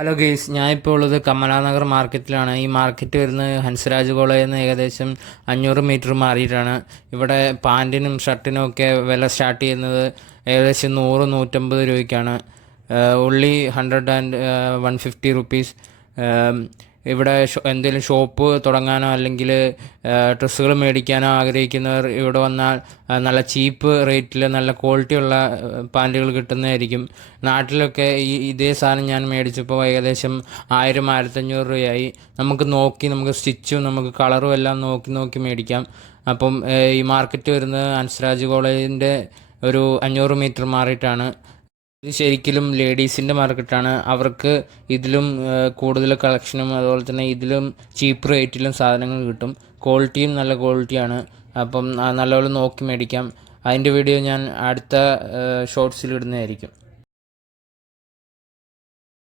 Hello guys, ഞാനിപ്പോൾ ഉള്ളത് കമലാനഗർ മാർക്കറ്റിലാണ്. ഈ മാർക്കറ്റ് വരുന്നത് ഹൻസ്രാജ് കോളേജിൽ നിന്ന് ഏകദേശം 500 മീറ്റർ മാറിയിട്ടാണ്. ഇവിടെ പാൻറ്റിനും ഷർട്ടിനും ഒക്കെ വില സ്റ്റാർട്ട് ചെയ്യുന്നത് ഏകദേശം 100-150 രൂപയ്ക്കാണ്. ഉള്ളി 100 ആൻഡ് 150 റുപ്പീസ്. ഇവിടെ എന്തെങ്കിലും ഷോപ്പ് തുടങ്ങാനോ അല്ലെങ്കിൽ ഡ്രസ്സുകൾ മേടിക്കാനോ ആഗ്രഹിക്കുന്നവർ ഇവിടെ വന്നാൽ നല്ല ചീപ്പ് റേറ്റിൽ നല്ല ക്വാളിറ്റിയുള്ള പാൻറ്റുകൾ കിട്ടുന്നതായിരിക്കും. നാട്ടിലൊക്കെ ഇതേ സാധനം ഞാൻ മേടിച്ചപ്പോൾ ഏകദേശം 1000-1500 രൂപയായി. നമുക്ക് സ്റ്റിച്ചും നമുക്ക് കളറും എല്ലാം നോക്കി മേടിക്കാം. അപ്പം ഈ മാർക്കറ്റ് വരുന്നത് ഹൻസ്രാജ് കോളേജിൻ്റെ ഒരു 500 മീറ്റർ മാറിയിട്ടാണ്. ഇത് ശരിക്കും ലേഡീസിൻ്റെ മാർക്കറ്റാണ്. അവർക്ക് ഇതിലും കൂടുതൽ കളക്ഷനും അതുപോലെ തന്നെ ഇതിലും ചീപ്പ് റേറ്റിലും സാധനങ്ങൾ കിട്ടും. ക്വാളിറ്റിയും നല്ല ക്വാളിറ്റിയാണ്. അപ്പം നല്ലപോലെ നോക്കി മേടിക്കാം. അതിൻ്റെ വീഡിയോ ഞാൻ അടുത്ത ഷോർട്സിൽ ഇടുന്നതായിരിക്കും.